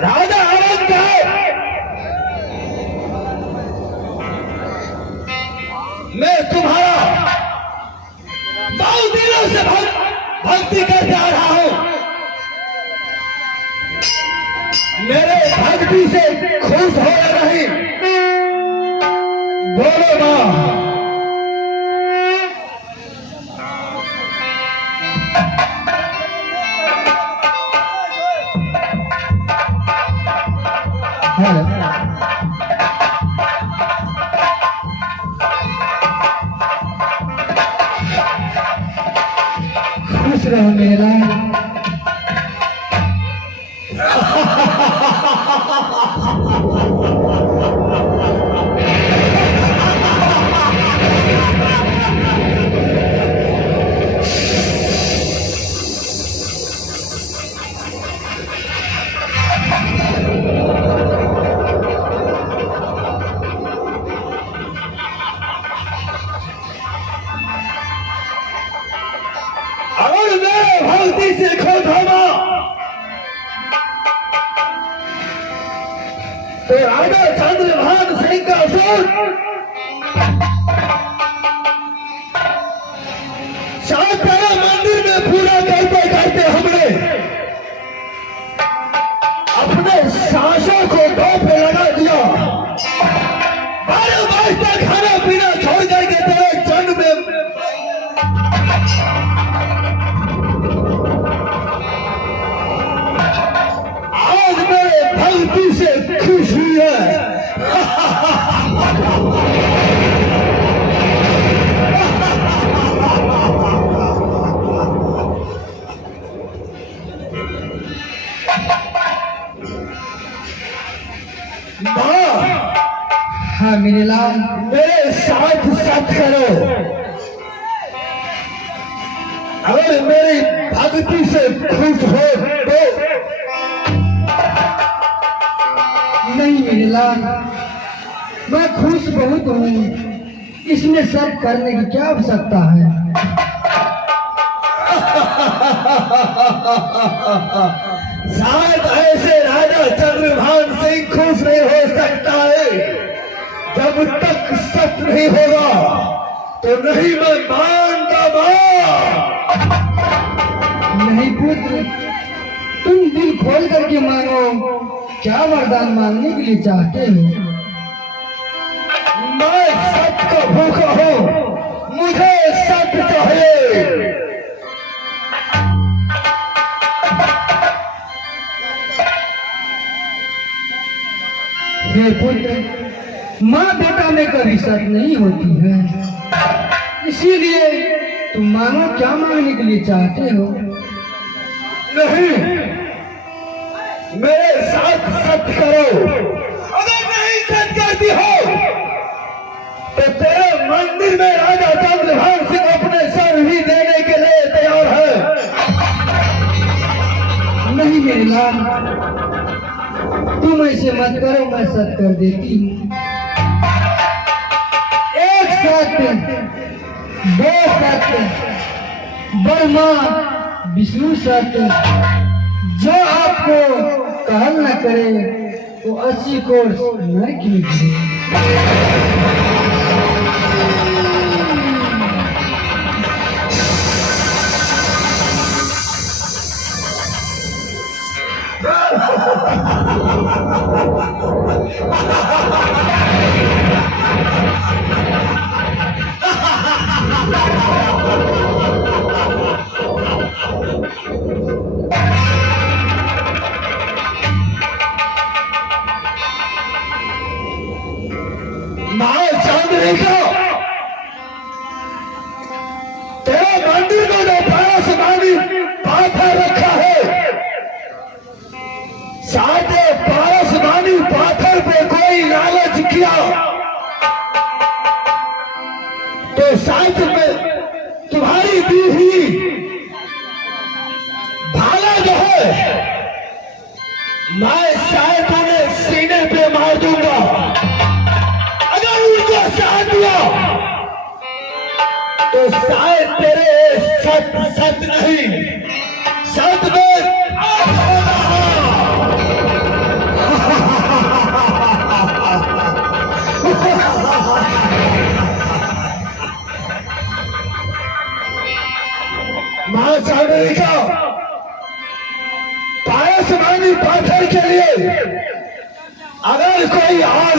राजा आनंद मैं तुम्हारा बहुत दिनों से भक्ति करते आ रहा हूं। मेरे भक्ति से खुश हो या नहीं बोलो मां। खुश रहो मेरा अगर मैं भक्ति से खुश होगा तो राजा चंद्रभान सिंह का सूर शास्त्रा मंदिर में पूरा करते करते हमने अपने सांसों को दो पे लगा दिया। 12 मास तक खाना पीना छोड़ करके तेरे चंद में आज मेरे भक्ति से खुश हुई है। हाँ मेरे लाल मेरे साथ साथ करो। अगर मेरी भक्ति से खुश हो तो नहीं मेरे लाल मैं खुश बहुत हूँ। इसमें सब करने की क्या आवश्यकता है। शायद ऐसे राजा चंद्रभान सिंह खुश नहीं हो सकता है। जब तक सत्य नहीं होगा तो नहीं मैं मानता। नहीं पुत्र तुम दिल खोल करके मांगो। क्या वरदान मांगने के लिए चाहते हो। मैं सत्य का भूखा हूँ। मुझे सत्य चाहिए। हे पुत्र माँ बेटा में कभी शक नहीं होती है। इसीलिए तुम मांगो क्या मांगने के लिए चाहते हो। नहीं मेरे साथ सत्य करो। अगर नहीं सत्य करती हो तो तेरे मंदिर में राजा चंद्रभान सिंह अपने सर ही देने के लिए तैयार है। मेरी माँ, तुम ऐसे मत करो, मैं सत कर देती हूँ। एक सत्य, दो सत्य, ब्रह्मा विष्णु सत्य, जो आपको कहल न करे तो 80 कोर्स न कीजिए। मां चांदनी का तेरा मंदिर में जो पारसमानी पाथर रखा है, साथे पारसमानी पाथर पे कोई लालच किया तो साथ में तुम्हारी दी हुई भाला जो है मैं शायद उन्हें सीने पे मार दूंगा। अगर उनको साथ दिया तो शायद तेरे सत सत नहीं सत में मां चांदनी का पारसमानी पाथर के लिए अगर कोई आग